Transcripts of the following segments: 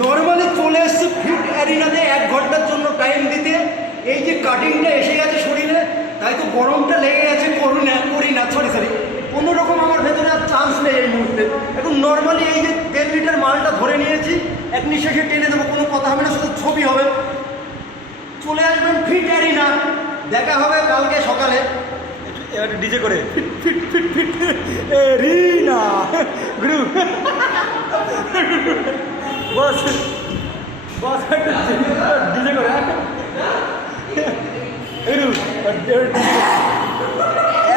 Normally চলে এসছি fit অ্যারিনাতে 1 ঘন্টার জন্য টাইম দিতে। এই যে কাটিংটা এসে গেছে শরীরে, তাই তো গরমটা লেগে গেছে। করি না সরি কোনো রকম আমার ভেতরে আর চান্স নেই এই মুহূর্তে। এখন নর্মালি এই যে 1.5 লিটার মালটা ধরে নিয়েছি, এক নিঃশ্বাসে টেনে দেবো, কোনো কথা হবে না, শুধু ছবি হবে। চলে আসবেন ফিট অ্যারিনা, দেখা হবে কালকে সকালে। একটু ডিজে করে fit fit fit fit arena গুরু বস বস ডিজে করে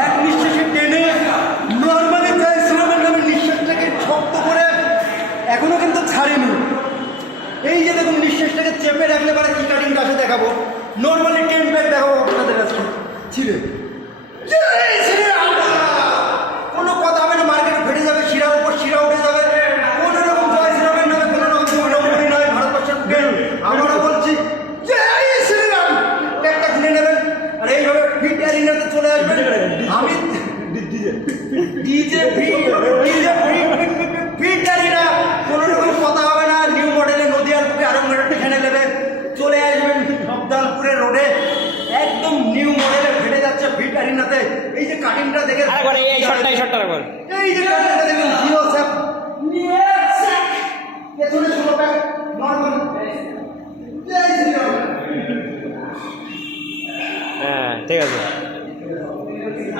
এক নিঃশ্বাসে টেনে নর্মালি জয় শ্রীরামের নামে নিঃশ্বাসটাকে শক্ত করে এখনো কিন্তু ছাড়েনি। এই যে দেখুন নিঃশ্বাসটাকে চেপে রাখলে পরে কি কাটিংটা আসে দেখাবো। নর্মালি 10 ব্যাগ দেখাবো আপনাদের কাছে ছিঁড়ে। জয় শ্রীরাম! কোনো কথা হবে না, মার্কেট ফেটে যাবে, শিরা উপর শিরা উঠে যাবে। কোনো রকম জয় শ্রীরামের নামে কোনো রকম উড়াউড়ি নয় ভারতবর্ষের বুকে। আমরা বলছি জয় শ্রীরাম, একটা খুলে নেবেন আর এইভাবে ফিট অ্যারিনাতে চলে আসবেন। আমি ডিজে ফিট অ্যারিনা, কোনো রকম কথা হবে না। নিউ মডেলে নদিয়ার বুকে আরঙ্গটা ঠেনে নেবে, চলে আসবেন হবদালপুরের রোডে। একদম নিউ মডেলে ফেটে যাচ্ছে ফিট অ্যারিনাতে। এই যে কাটিংটা দেখে এই শটটা এই যে কাটিংটা দেখেন, জিও স্যাপ পেছনে ছোট ব্যাগ নর্মাল। হ্যাঁ ঠিক আছে।